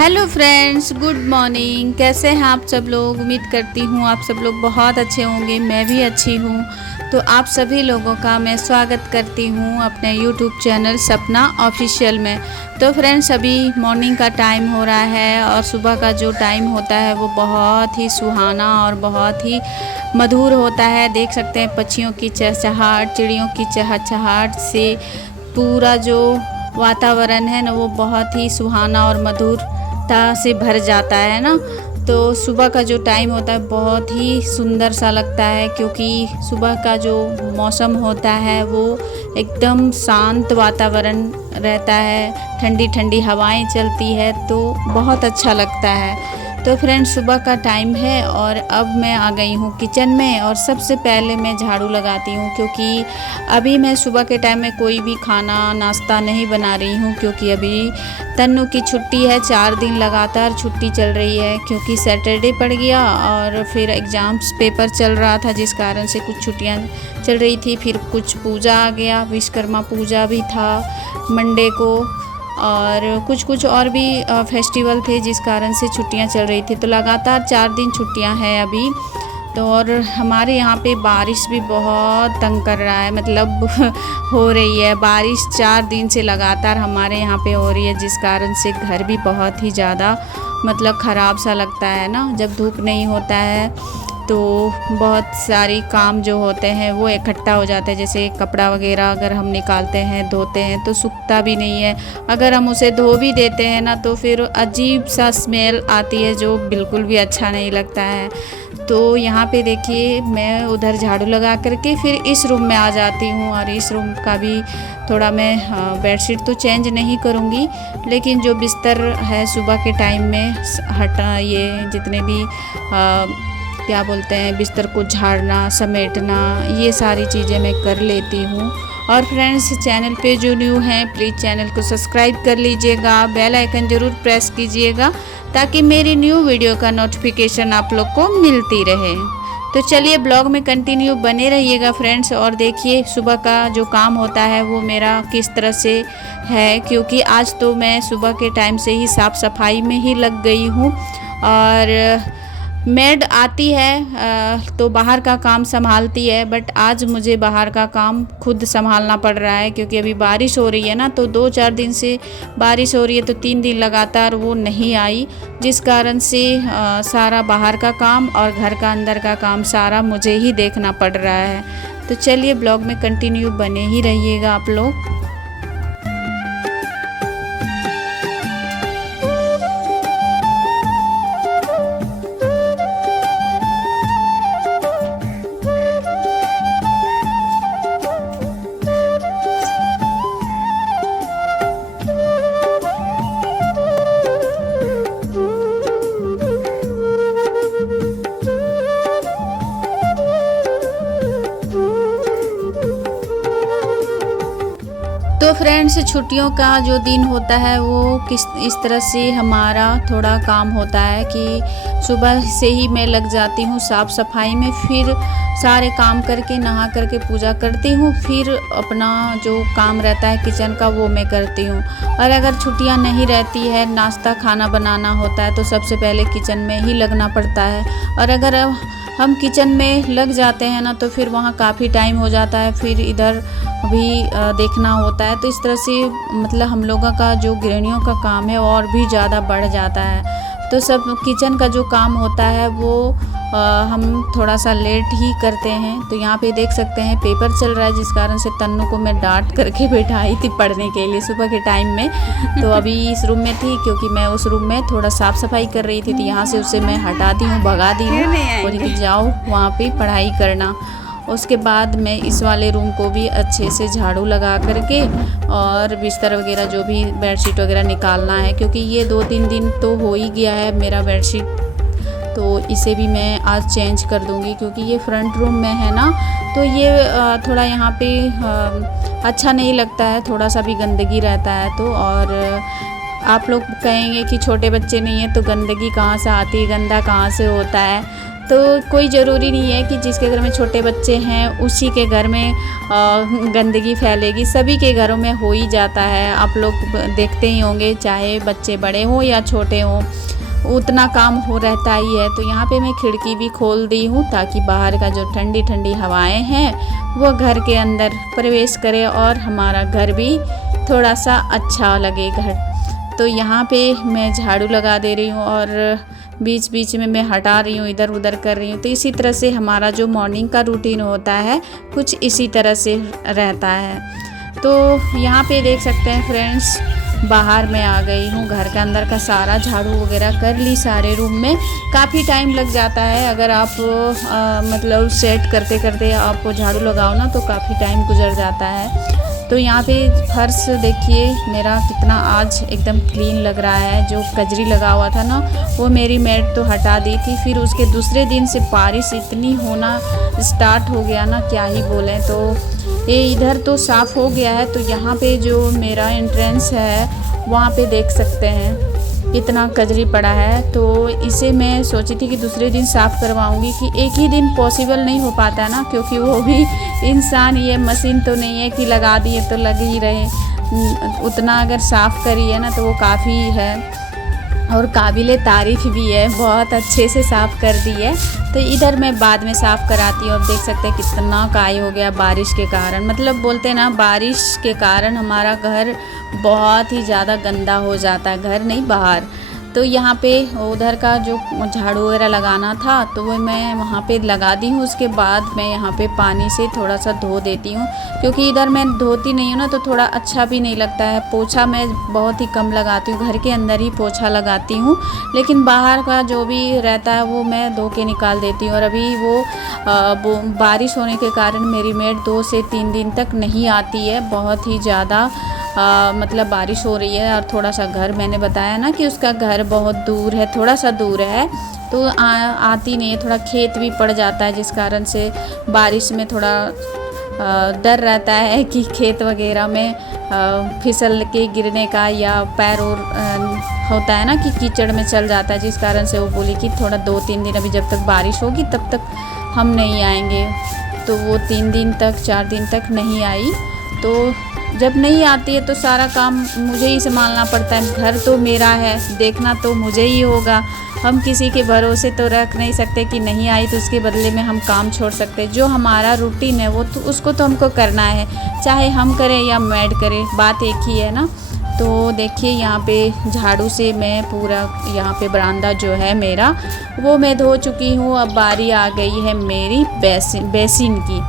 Hello friends, good morning. कैसे हैं आप सब लोग? उम्मीद करती हूँ आप सब लोग बहुत अच्छे होंगे। मैं भी अच्छी हूँ। तो आप सभी लोगों का मैं स्वागत करती हूँ अपने यूट्यूब चैनल सपना ऑफिशियल में। तो फ्रेंड्स, अभी मॉर्निंग का टाइम हो रहा है और सुबह का जो टाइम होता है वो बहुत ही सुहाना और बहुत ही मधुर होता है। देख सकते हैं पक्षियों की चहचहाहट, चिड़ियों की चहचहाहट से पूरा जो वातावरण है ना वो बहुत ही सुहाना और मधुरता से भर जाता है ना। तो सुबह का जो टाइम होता है बहुत ही सुंदर सा लगता है, क्योंकि सुबह का जो मौसम होता है वो एकदम शांत वातावरण रहता है, ठंडी ठंडी हवाएं चलती है, तो बहुत अच्छा लगता है। तो फ्रेंड्स, सुबह का टाइम है और अब मैं आ गई हूँ किचन में और सबसे पहले मैं झाड़ू लगाती हूँ, क्योंकि अभी मैं सुबह के टाइम में कोई भी खाना नाश्ता नहीं बना रही हूँ, क्योंकि अभी तन्नू की छुट्टी है। 4 दिन लगातार छुट्टी चल रही है, क्योंकि सैटरडे पड़ गया और फिर एग्ज़ाम्स पेपर चल रहा था, जिस कारण से कुछ छुट्टियाँ चल रही थी। फिर कुछ पूजा आ गया, विश्वकर्मा पूजा भी था मंडे को, और कुछ और भी फेस्टिवल थे, जिस कारण से छुट्टियां चल रही थी। तो लगातार 4 दिन छुट्टियां हैं अभी। तो और हमारे यहाँ पे बारिश भी बहुत तंग कर रहा है, मतलब हो रही है बारिश 4 दिन से लगातार हमारे यहाँ पे हो रही है, जिस कारण से घर भी बहुत ही ज़्यादा मतलब ख़राब सा लगता है ना। जब धूप नहीं होता है तो बहुत सारी काम जो होते हैं वो इकट्ठा हो जाते हैं। जैसे कपड़ा वगैरह अगर हम निकालते हैं, धोते हैं, तो सूखता भी नहीं है। अगर हम उसे धो भी देते हैं ना तो फिर अजीब सा स्मेल आती है, जो बिल्कुल भी अच्छा नहीं लगता है। तो यहाँ पे देखिए, मैं उधर झाड़ू लगा करके फिर इस रूम में आ जाती हूँ, और इस रूम का भी थोड़ा मैं बेडशीट तो चेंज नहीं करूँगी, लेकिन जो बिस्तर है सुबह के टाइम में हटा, ये जितने भी क्या बोलते हैं, बिस्तर को झाड़ना, समेटना, ये सारी चीज़ें मैं कर लेती हूँ। और फ्रेंड्स, चैनल पे जो न्यू हैं प्लीज़ चैनल को सब्सक्राइब कर लीजिएगा, बेल आइकन ज़रूर प्रेस कीजिएगा, ताकि मेरी न्यू वीडियो का नोटिफिकेशन आप लोग को मिलती रहे। तो चलिए ब्लॉग में कंटिन्यू बने रहिएगा फ्रेंड्स, और देखिए सुबह का जो काम होता है वो मेरा किस तरह से है, क्योंकि आज तो मैं सुबह के टाइम से ही साफ़ सफाई में ही लग गई हूँ। और मेड आती है तो बाहर का काम संभालती है, बट आज मुझे बाहर का काम खुद संभालना पड़ रहा है, क्योंकि अभी बारिश हो रही है ना। तो 2-4 दिन से बारिश हो रही है, तो 3 दिन लगातार वो नहीं आई, जिस कारण से सारा बाहर का काम और घर का अंदर का काम सारा मुझे ही देखना पड़ रहा है। तो चलिए ब्लॉग में कंटिन्यू बने ही रहिएगा आप लोग। तो फ्रेंड्स, छुट्टियों का जो दिन होता है वो इस तरह से हमारा थोड़ा काम होता है कि सुबह से ही मैं लग जाती हूँ साफ़ सफाई में, फिर सारे काम करके नहा करके पूजा करती हूँ, फिर अपना जो काम रहता है किचन का वो मैं करती हूँ। और अगर छुट्टियाँ नहीं रहती है, नाश्ता खाना बनाना होता है, तो सबसे पहले किचन में ही लगना पड़ता है। और अगर हम किचन में लग जाते हैं ना तो फिर वहाँ काफ़ी टाइम हो जाता है, फिर इधर भी देखना होता है। तो इस तरह से मतलब हम लोगों का जो गृहिणियों का काम है और भी ज़्यादा बढ़ जाता है। तो सब किचन का जो काम होता है वो हम थोड़ा सा लेट ही करते हैं। तो यहाँ पे देख सकते हैं पेपर चल रहा है, जिस कारण से तन्नू को मैं डांट करके बैठाई थी पढ़ने के लिए सुबह के टाइम में। तो अभी इस रूम में थी, क्योंकि मैं उस रूम में थोड़ा साफ़ सफाई कर रही थी, तो यहाँ से उसे मैं हटा दी हूँ, भगा दी हूँ, और कि जाओ वहाँ पे पढ़ाई करना। उसके बाद मैं इस वाले रूम को भी अच्छे से झाड़ू लगा करके और बिस्तर वगैरह जो भी बेडशीट वगैरह निकालना है, क्योंकि ये 2-3 दिन तो हो ही गया है मेरा बेडशीट, तो इसे भी मैं आज चेंज कर दूंगी, क्योंकि ये फ्रंट रूम में है ना, तो ये थोड़ा यहाँ पे अच्छा नहीं लगता है, थोड़ा सा भी गंदगी रहता है। तो और आप लोग कहेंगे कि छोटे बच्चे नहीं हैं तो गंदगी कहाँ से आती है, गंदा कहाँ से होता है। तो कोई ज़रूरी नहीं है कि जिसके घर में छोटे बच्चे हैं उसी के घर में गंदगी फैलेगी। सभी के घरों में हो ही जाता है, आप लोग देखते ही होंगे, चाहे बच्चे बड़े हों या छोटे हों, उतना काम हो रहता ही है। तो यहाँ पे मैं खिड़की भी खोल दी हूँ ताकि बाहर का जो ठंडी ठंडी हवाएं हैं वो घर के अंदर प्रवेश करे और हमारा घर भी थोड़ा सा अच्छा लगे घर। तो यहाँ पे मैं झाड़ू लगा दे रही हूँ और बीच बीच में मैं हटा रही हूँ, इधर उधर कर रही हूँ। तो इसी तरह से हमारा जो मॉर्निंग का रूटीन होता है कुछ इसी तरह से रहता है। तो यहाँ पे देख सकते हैं फ्रेंड्स, बाहर मैं आ गई हूँ, घर के अंदर का सारा झाड़ू वगैरह कर ली। सारे रूम में काफ़ी टाइम लग जाता है, अगर आप मतलब सेट करते करते आप झाड़ू लगाओ ना तो काफ़ी टाइम गुजर जाता है। तो यहाँ पे फर्श देखिए मेरा कितना आज एकदम क्लीन लग रहा है। जो कजरी लगा हुआ था ना वो मेरी मेड तो हटा दी थी, फिर उसके दूसरे दिन से बारिश इतनी होना स्टार्ट हो गया ना, क्या ही बोलें। तो ये इधर तो साफ़ हो गया है। तो यहाँ पे जो मेरा एंट्रेंस है वहाँ पे देख सकते हैं इतना कजरी पड़ा है। तो इसे मैं सोची थी कि दूसरे दिन साफ़ करवाऊंगी, कि एक ही दिन पॉसिबल नहीं हो पाता है ना, क्योंकि वो भी इंसान, ये मशीन तो नहीं है कि लगा दिए तो लग ही रहे। उतना अगर साफ़ करी है ना तो वो काफ़ी है और काबिले तारीफ़ भी है, बहुत अच्छे से साफ़ कर दी है। तो इधर मैं बाद में साफ़ कराती हूँ। अब देख सकते हैं कितना काय हो गया बारिश के कारण, मतलब बोलते हैं ना बारिश के कारण हमारा घर बहुत ही ज़्यादा गंदा हो जाता है, घर नहीं बाहर। तो यहाँ पे उधर का जो झाड़ू वगैरह लगाना था तो वो मैं वहाँ पे लगा दी हूँ। उसके बाद मैं यहाँ पे पानी से थोड़ा सा धो देती हूँ, क्योंकि इधर मैं धोती नहीं हूँ ना तो थोड़ा अच्छा भी नहीं लगता है। पोछा मैं बहुत ही कम लगाती हूँ, घर के अंदर ही पोछा लगाती हूँ, लेकिन बाहर का जो भी रहता है वो मैं धो के निकाल देती हूँ। और अभी वो बारिश होने के कारण मेरी मेड 2 से 3 दिन तक नहीं आती है, बहुत ही ज़्यादा मतलब बारिश हो रही है। और थोड़ा सा घर, मैंने बताया ना कि उसका घर बहुत दूर है, थोड़ा सा दूर है, तो आती नहीं है। थोड़ा खेत भी पड़ जाता है, जिस कारण से बारिश में थोड़ा डर रहता है कि खेत वगैरह में फिसल के गिरने का, या पैर और होता है ना कि कीचड़ में चल जाता है, जिस कारण से वो बोली कि थोड़ा 2-3 दिन अभी जब तक बारिश होगी तब तक हम नहीं आएंगे। तो वो 3 दिन तक 4 दिन तक नहीं आई। तो जब नहीं आती है तो सारा काम मुझे ही संभालना पड़ता है। घर तो मेरा है, देखना तो मुझे ही होगा। हम किसी के भरोसे तो रख नहीं सकते कि नहीं आई तो उसके बदले में हम काम छोड़ सकते। जो हमारा रूटीन है वो तो उसको तो हमको करना है, चाहे हम करें या मेड करे, बात एक ही है ना। तो देखिए यहाँ पे झाड़ू से मैं पूरा यहाँ पे बरामदा जो है मेरा वो मैं धो चुकी हूँ। अब बारी आ गई है मेरी बेसिन की,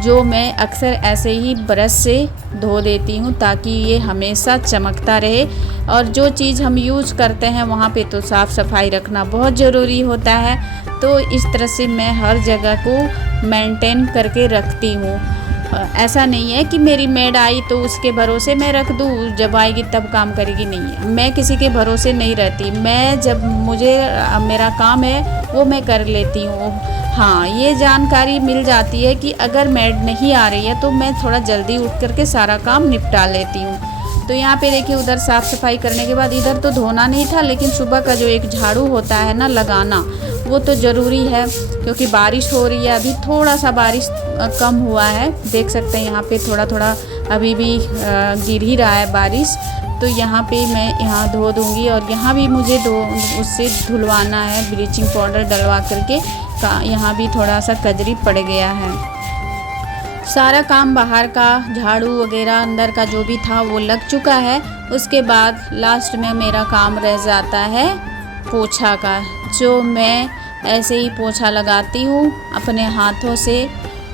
जो मैं अक्सर ऐसे ही ब्रश से धो देती हूँ ताकि ये हमेशा चमकता रहे। और जो चीज़ हम यूज़ करते हैं वहाँ पे तो साफ़ सफाई रखना बहुत ज़रूरी होता है। तो इस तरह से मैं हर जगह को मेंटेन करके रखती हूँ। ऐसा नहीं है कि मेरी मेड आई तो उसके भरोसे मैं रख दूँ, जब आएगी तब काम करेगी, नहीं है। मैं किसी के भरोसे नहीं रहती, मैं जब मुझे मेरा काम है वो मैं कर लेती हूँ। हाँ, ये जानकारी मिल जाती है कि अगर मेड नहीं आ रही है तो मैं थोड़ा जल्दी उठ करके सारा काम निपटा लेती हूँ। तो यहाँ पे देखिए उधर साफ़ सफाई करने के बाद, इधर तो धोना नहीं था, लेकिन सुबह का जो एक झाड़ू होता है ना लगाना, वो तो ज़रूरी है क्योंकि बारिश हो रही है। अभी थोड़ा सा बारिश कम हुआ है, देख सकते हैं यहाँ पे थोड़ा थोड़ा अभी भी गिर ही रहा है बारिश। तो यहाँ पे मैं यहाँ धो दूँगी और यहाँ भी मुझे उससे धुलवाना है, ब्लीचिंग पाउडर डलवा करके। यहाँ भी थोड़ा सा कजरी पड़ गया है। सारा काम बाहर का झाड़ू वगैरह अंदर का जो भी था वो लग चुका है। उसके बाद लास्ट में मेरा काम रह जाता है पोछा का, जो मैं ऐसे ही पोछा लगाती हूँ अपने हाथों से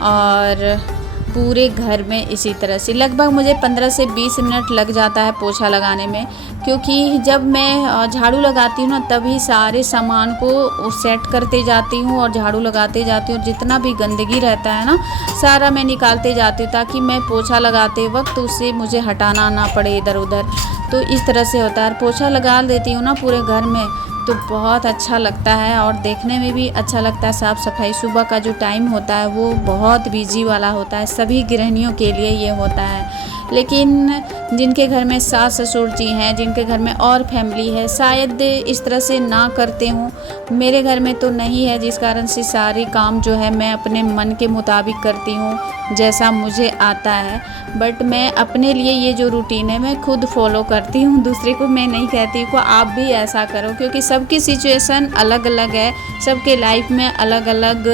और पूरे घर में इसी तरह से। लगभग मुझे 15 से 20 मिनट लग जाता है पोछा लगाने में, क्योंकि जब मैं झाड़ू लगाती हूँ ना तभी सारे सामान को सेट करते जाती हूँ और झाड़ू लगाते जाती हूँ। जितना भी गंदगी रहता है ना सारा मैं निकालते जाती हूँ, ताकि मैं पोछा लगाते वक्त उससे मुझे हटाना ना पड़े इधर उधर। तो इस तरह से होता है। पोछा लगा देती हूँ ना पूरे घर में तो बहुत अच्छा लगता है और देखने में भी अच्छा लगता है। साफ़ सफाई सुबह का जो टाइम होता है वो बहुत बिजी वाला होता है, सभी गृहिणियों के लिए ये होता है, लेकिन जिनके घर में सास ससुर जी हैं, जिनके घर में और फैमिली है, शायद इस तरह से ना करते हों। मेरे घर में तो नहीं है, जिस कारण से सारे काम जो है मैं अपने मन के मुताबिक करती हूँ, जैसा मुझे आता है। बट मैं अपने लिए ये जो रूटीन है मैं खुद फॉलो करती हूँ, दूसरे को मैं नहीं कहती को आप भी ऐसा करो, क्योंकि सबकी सिचुएशन अलग अलग है, सबके लाइफ में अलग अलग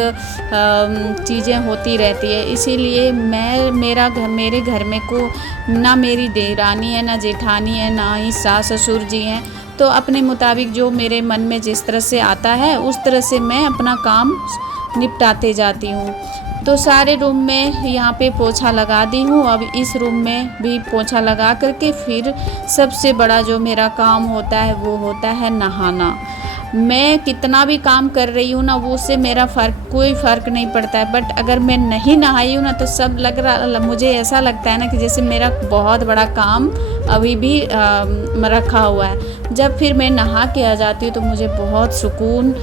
चीज़ें होती रहती है। इसीलिए मेरे घर में को ना मेरी देरानी है, ना जेठानी है, ना ही सास ससुर जी हैं। तो अपने मुताबिक जो मेरे मन में जिस तरह से आता है उस तरह से मैं अपना काम निपटाते जाती हूँ। तो सारे रूम में यहाँ पे पोछा लगा दी हूँ। अब इस रूम में भी पोछा लगा करके फिर सबसे बड़ा जो मेरा काम होता है वो होता है नहाना। मैं कितना भी काम कर रही हूँ ना, वो उससे मेरा कोई फ़र्क नहीं पड़ता है। बट अगर मैं नहीं नहाई हूँ ना तो सब मुझे ऐसा लगता है ना कि जैसे मेरा बहुत बड़ा काम अभी भी रखा हुआ है। जब फिर मैं नहा के आ जाती हूँ तो मुझे बहुत सुकून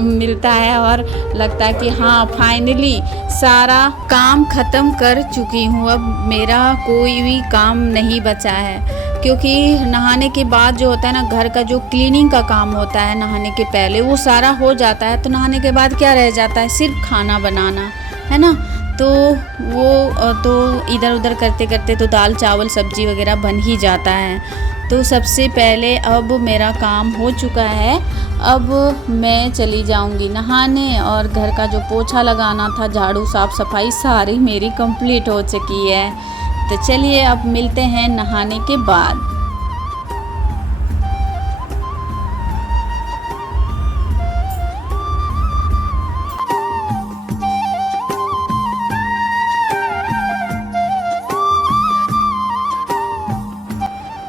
मिलता है और लगता है कि हाँ फाइनली सारा काम ख़त्म कर चुकी हूँ, अब मेरा कोई भी काम नहीं बचा है। क्योंकि नहाने के बाद जो होता है ना, घर का जो क्लीनिंग का काम होता है नहाने के पहले वो सारा हो जाता है। तो नहाने के बाद क्या रह जाता है, सिर्फ खाना बनाना है ना। तो वो तो इधर उधर करते करते तो दाल चावल सब्जी वगैरह बन ही जाता है। तो सबसे पहले अब मेरा काम हो चुका है, अब मैं चली जाऊंगी नहाने। और घर का जो पोछा लगाना था, झाड़ू साफ़ सफाई सारी मेरी कंप्लीट हो चुकी है। तो चलिए अब मिलते हैं नहाने के बाद।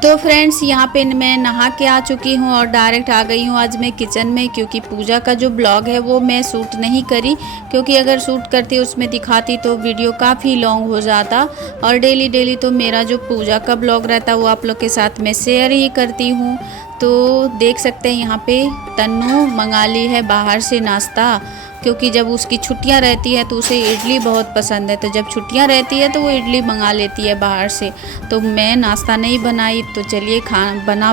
तो फ्रेंड्स यहाँ पे मैं नहा के आ चुकी हूँ और डायरेक्ट आ गई हूँ आज मैं किचन में, क्योंकि पूजा का जो ब्लॉग है वो मैं शूट नहीं करी, क्योंकि अगर शूट करती उसमें दिखाती तो वीडियो काफ़ी लॉन्ग हो जाता। और डेली तो मेरा जो पूजा का ब्लॉग रहता है वो आप लोग के साथ मैं शेयर ही करती हूँ। तो देख सकते हैं यहाँ पे तन्नू मंगा ली है बाहर से नाश्ता, क्योंकि जब उसकी छुट्टियां रहती है तो उसे इडली बहुत पसंद है। तो जब छुट्टियां रहती है तो वो इडली मंगा लेती है बाहर से। तो मैं नाश्ता नहीं बनाई, तो चलिए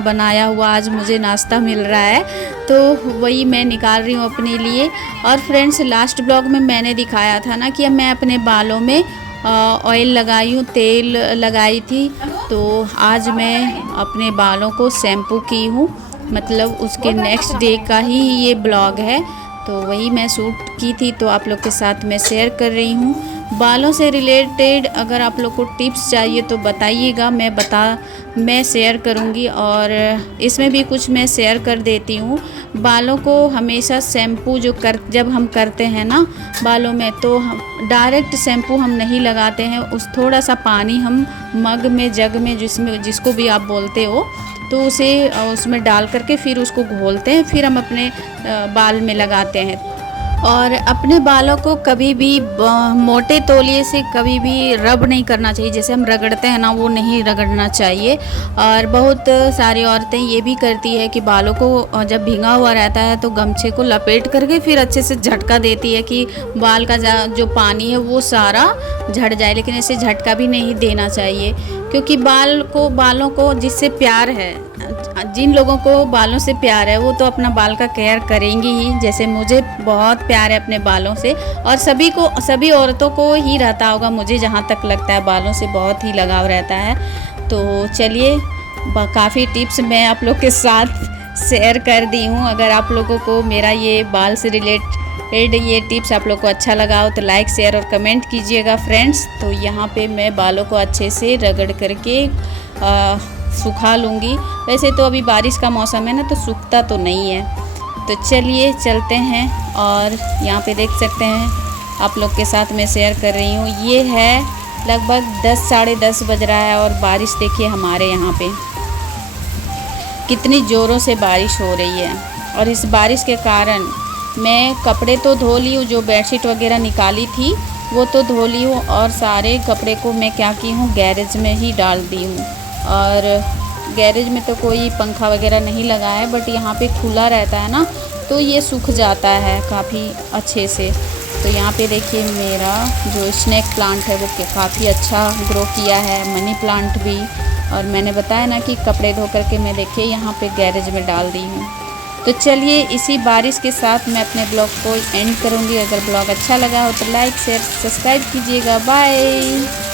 बनाया हुआ आज मुझे नाश्ता मिल रहा है, तो वही मैं निकाल रही हूँ अपने लिए। और फ्रेंड्स लास्ट ब्लॉग में मैंने दिखाया था ना कि मैं अपने बालों में ऑयल लगाई हूँ, तेल लगाई थी। तो आज मैं अपने बालों को शैम्पू की हूँ, मतलब उसके नेक्स्ट डे का ही ये ब्लॉग है। तो वही मैं शूट की थी, तो आप लोग के साथ मैं शेयर कर रही हूँ। बालों से रिलेटेड अगर आप लोग को टिप्स चाहिए तो बताइएगा, मैं शेयर करूँगी। और इसमें भी कुछ मैं शेयर कर देती हूँ। बालों को हमेशा शैम्पू जब हम करते हैं ना बालों में, तो हम डायरेक्ट शैम्पू हम नहीं लगाते हैं। उस थोड़ा सा पानी हम जग में जिसको भी आप बोलते हो, तो उसे उसमें डाल करके फिर उसको घोलते हैं, फिर हम अपने बाल में लगाते हैं। और अपने बालों को कभी भी मोटे तौलिए से कभी भी रब नहीं करना चाहिए, जैसे हम रगड़ते हैं ना वो नहीं रगड़ना चाहिए। और बहुत सारी औरतें ये भी करती है कि बालों को जब भींगा हुआ रहता है तो गमछे को लपेट करके फिर अच्छे से झटका देती है कि बाल का जो पानी है वो सारा झड़ जाए। लेकिन ऐसे झटका भी नहीं देना चाहिए, क्योंकि बालों को जिससे प्यार है, जिन लोगों को बालों से प्यार है वो तो अपना बाल का केयर करेंगी ही। जैसे मुझे बहुत प्यार है अपने बालों से, और सभी औरतों को ही रहता होगा, मुझे जहाँ तक लगता है बालों से बहुत ही लगाव रहता है। तो चलिए काफ़ी टिप्स मैं आप लोग के साथ शेयर कर दी हूँ। अगर आप लोगों को मेरा ये बाल से रिलेटेड ये टिप्स आप लोग को अच्छा लगा हो तो लाइक शेयर और कमेंट कीजिएगा फ्रेंड्स। तो यहाँ पे मैं बालों को अच्छे से रगड़ करके सुखा लूँगी। वैसे तो अभी बारिश का मौसम है ना, तो सूखता तो नहीं है। तो चलिए चलते हैं। और यहाँ पे देख सकते हैं आप लोग के साथ मैं शेयर कर रही हूँ। ये है लगभग 10 साढ़े 10 बज रहा है और बारिश देखिए हमारे यहाँ पे कितनी ज़ोरों से बारिश हो रही है। और इस बारिश के कारण मैं कपड़े तो धो ली हूँ, जो बेडशीट वगैरह निकाली थी वो तो धो ली हूँ, और सारे कपड़े को मैं क्या की हूँ गैरेज में ही डाल दी हूँ। और गैरेज में तो कोई पंखा वगैरह नहीं लगा है, बट यहाँ पे खुला रहता है ना, तो ये सूख जाता है काफ़ी अच्छे से। तो यहाँ पे देखिए मेरा जो स्नेक प्लांट है वो काफ़ी अच्छा ग्रो किया है, मनी प्लांट भी। और मैंने बताया ना कि कपड़े धो करके मैं देखिए यहाँ पे गैरेज में डाल दी हूँ। तो चलिए इसी बारिश के साथ मैं अपने ब्लॉग को एंड करूँगी। अगर ब्लॉग अच्छा लगा हो तो लाइक शेयर सब्सक्राइब कीजिएगा। बाय।